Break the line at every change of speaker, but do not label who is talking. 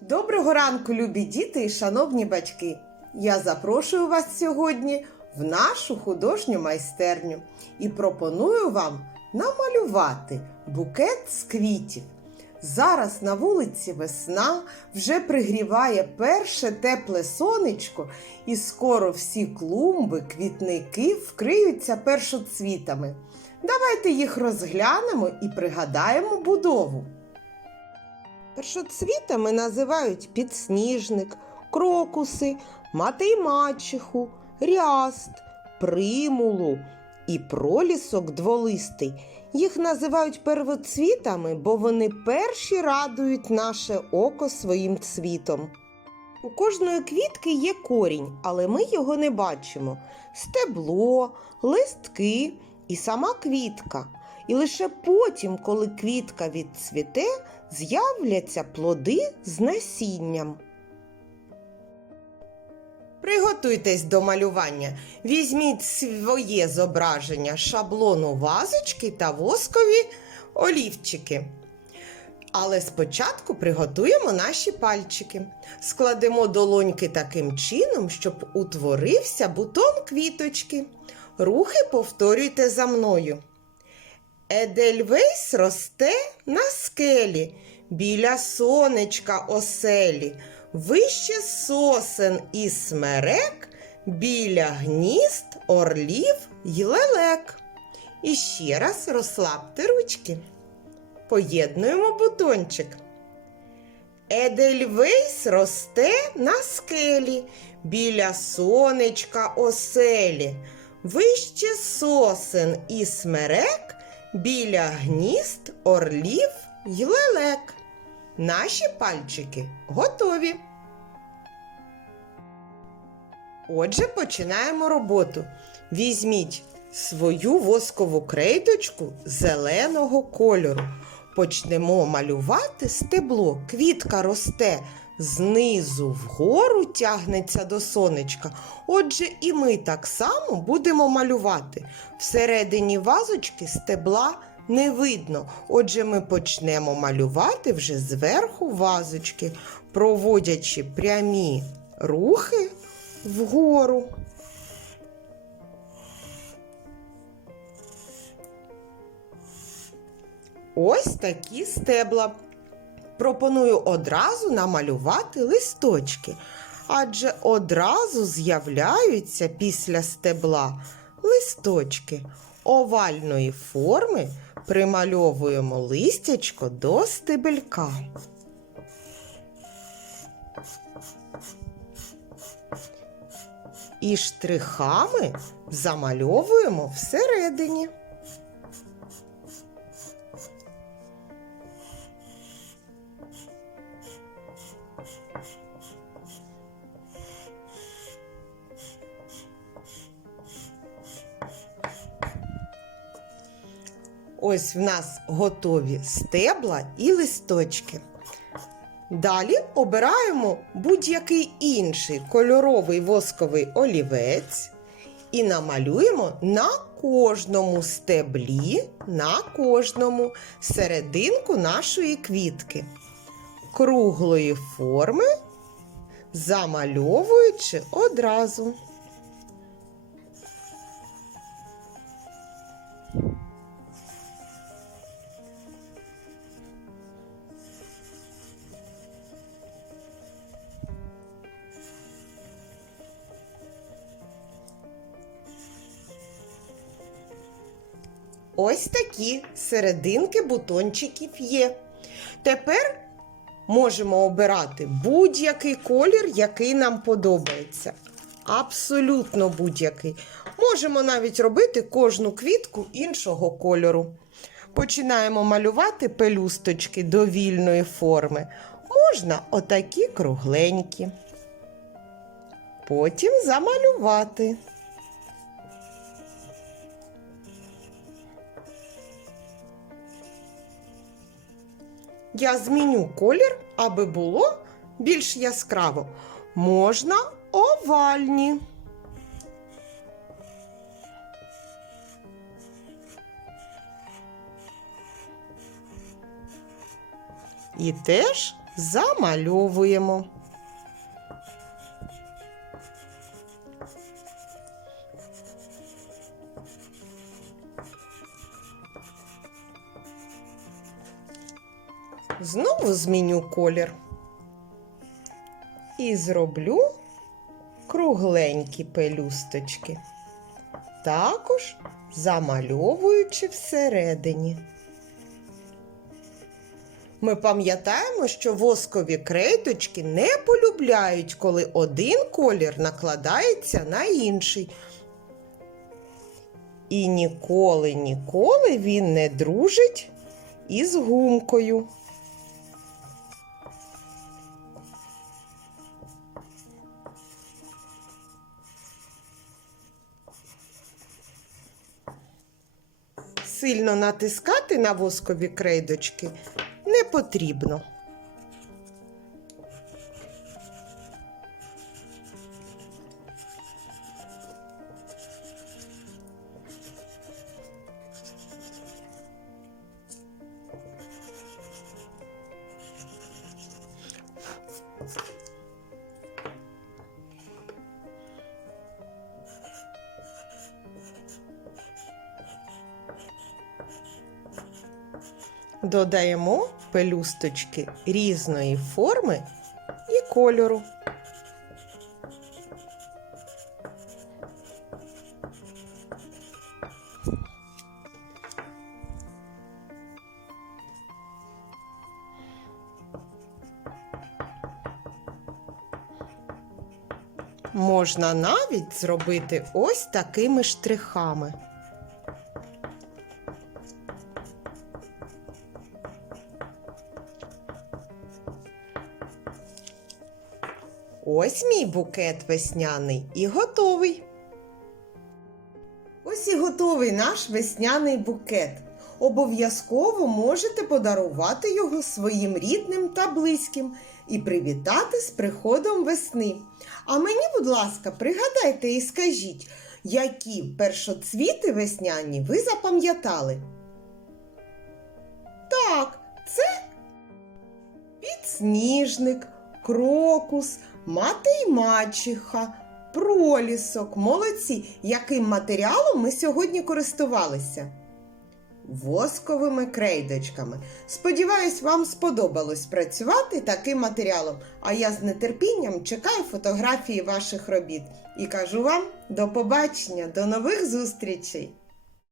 Доброго ранку, любі діти і шановні батьки! Я запрошую вас сьогодні в нашу художню майстерню і пропоную вам намалювати букет з квітів. Зараз на вулиці весна вже пригріває перше тепле сонечко, і скоро всі клумби, квітники вкриються першоцвітами. Давайте їх розглянемо і пригадаємо будову. Першоцвітами називають підсніжник, крокуси, мати й мачеху, ряст, примулу і пролісок дволистий. Їх називають первоцвітами, бо вони перші радують наше око своїм цвітом. У кожної квітки є корінь, але ми його не бачимо. Стебло, листки і сама квітка. І лише потім, коли квітка відцвіте, з'являться плоди з насінням. Приготуйтесь до малювання. Візьміть своє зображення шаблону вазочки та воскові олівчики. Але спочатку приготуємо наші пальчики. Складемо долоньки таким чином, щоб утворився бутон квіточки. Рухи повторюйте за мною. Едельвейс росте на скелі, біля сонечка оселі, вище сосен і смерек, біля гнізд, орлів й лелек. І ще раз розслабте ручки. Поєднуємо бутончик. Едельвейс росте на скелі, біля сонечка оселі, вище сосен і смерек, біля гнізд, орлів й лелек. Наші пальчики готові. Отже, починаємо роботу. Візьміть свою воскову крейдочку зеленого кольору. Почнемо малювати стебло. Квітка росте знизу вгору, тягнеться до сонечка. Отже, і ми так само будемо малювати. Всередині вазочки стебла не видно. Отже, ми почнемо малювати вже зверху вазочки, проводячи прямі рухи вгору. Ось такі стебла. Пропоную одразу намалювати листочки, адже одразу з'являються після стебла листочки овальної форми примальовуємо листячко до стебелька. І штрихами замальовуємо всередині. Ось в нас готові стебла і листочки. Далі обираємо будь-який інший кольоровий восковий олівець і намалюємо на кожному стеблі, на кожному серединку нашої квітки. Круглої форми, замальовуючи одразу. Ось такі серединки бутончиків є. Тепер можемо обирати будь-який колір, який нам подобається. Абсолютно будь-який. Можемо навіть робити кожну квітку іншого кольору. Починаємо малювати пелюсточки довільної форми. Можна отакі кругленькі. Потім замалювати. Я зміню колір, аби було більш яскраво. Можна овальні. І теж замальовуємо. Знову зміню колір і зроблю кругленькі пелюсточки, також замальовуючи всередині. Ми пам'ятаємо, що воскові крейдочки не полюбляють, коли один колір накладається на інший. І ніколи, ніколи він не дружить із гумкою. Сильно натискати на воскові крейдочки не потрібно. Додаємо пелюсточки різної форми і кольору. Можна навіть зробити ось такими штрихами. Ось мій букет весняний і готовий. Ось і готовий наш весняний букет. Обов'язково можете подарувати його своїм рідним та близьким і привітати з приходом весни. А мені, будь ласка, пригадайте і скажіть, які першоцвіти весняні ви запам'ятали? Так, це підсніжник, крокус, мати й мачіха, пролісок, молодці. Яким матеріалом ми сьогодні користувалися? Восковими крейдочками. Сподіваюсь, вам сподобалось працювати таким матеріалом. А я з нетерпінням чекаю фотографії ваших робіт і кажу вам до побачення, до нових зустрічей!